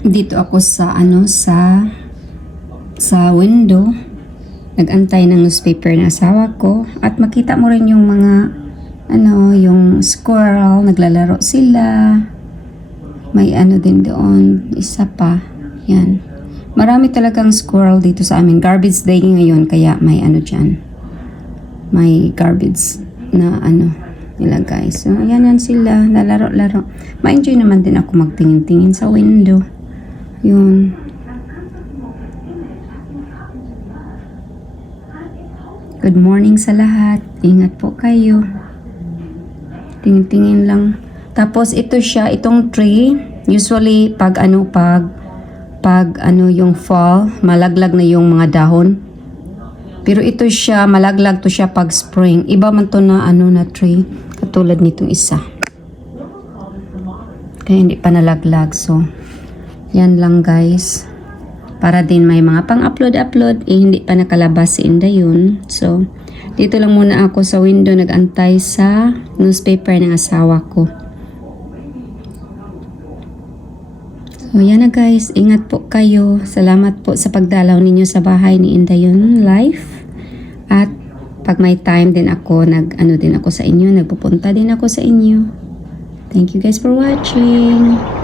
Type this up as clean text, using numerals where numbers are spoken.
dito ako sa sa window, nagantay ng newspaper na asawa ko, at makita mo rin yung mga yung squirrel, naglalaro sila. May din doon, isa pa. Yan. Marami talagang squirrel dito sa amin. Garbage day ngayon, kaya may dyan. May garbage na nilagay. So, yan sila, nalaro-laro. Ma-enjoy naman din ako magtingin-tingin sa window. Yun. Good morning sa lahat. Ingat po kayo. Tingin-tingin lang. Tapos ito siya, itong tree, usually pag yung fall, malaglag na yung mga dahon. Pero ito siya, malaglag to siya pag spring. Iba man to na na tree, katulad nitong isa. Kaya hindi pa nalaglag. So, yan lang guys. Para din may mga pang-upload, hindi pa nakalabas si Inday yun. So, dito lang muna ako sa window, nag-antay sa newspaper ng asawa ko. So, yan na guys. Ingat po kayo. Salamat po sa pagdalaw ninyo sa bahay ni Indayon Life. At pag may time din ako, din ako sa inyo. Nagpupunta din ako sa inyo. Thank you guys for watching.